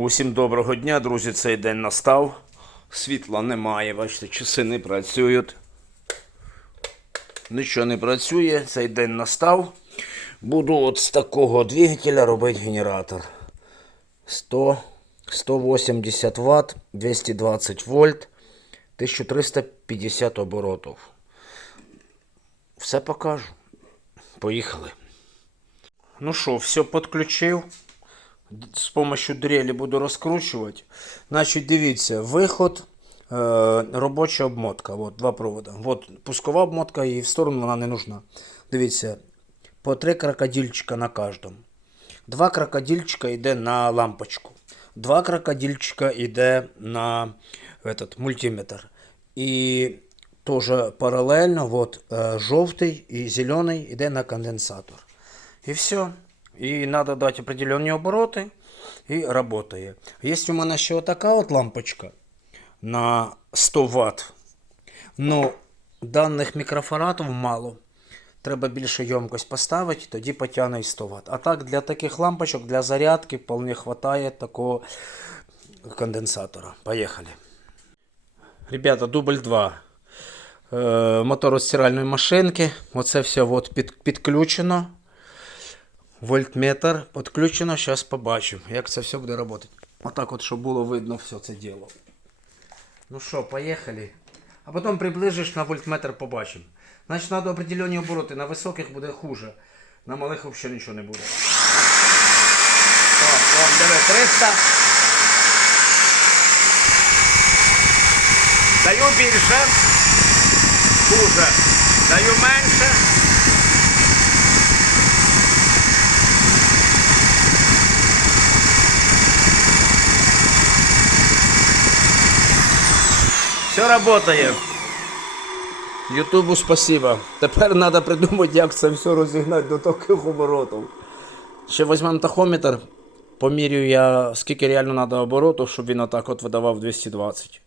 Усім доброго дня, друзі. Цей день настав. Світла немає, бачите, часи не працюють. Нічого не працює, цей день настав. Буду от з такого двигателя робити генератор. 100, 180 Вт, 220 вольт, 1350 оборотів. Все покажу. Поїхали. Ну що, все підключив. З допомогою дрелі буду розкручувати. Значить, дивіться, виход, е, робоча обмотка. От, два провода. От пускова обмотка і в сторону вона не нужна. Дивіться, по три крокодильчика на кожному. Два крокодильчика йде на лампочку. Два крокодильчика йде на этот, мультиметр. І теж паралельно от, е, жовтий і зелений йде на конденсатор. І все. І треба дати определенні обороти і працює. Є у мене ще отака от лампочка на 100 Вт. Ну, даних мікрофаратів мало. Треба більше ємкость поставити, тоді потягне і 100 Вт. А так для таких лампочок, для зарядки вполне хватає такого конденсатора. Поїхали. Ребята, дубль 2. Е, мотор від стиральної машинки. Оце все от під, підключено. Вольтметр підключено. Зараз побачимо, як це все буде працювати. Отак от, щоб було видно все це діло. Ну що, поїхали. А потім приближиш на вольтметр побачимо. Значить, треба определені обороти. На високих буде хуже. На малих взагалі нічого не буде. Так, вон, диви, 300. Даю більше. Хуже. Даю менше. Все работає. Ютубу спасибо. Тепер треба придумати, як це все розігнати до таких оборотів. Ще візьмемо тахометр, помірю я, скільки реально треба оборотів, щоб він отак от видавав 220.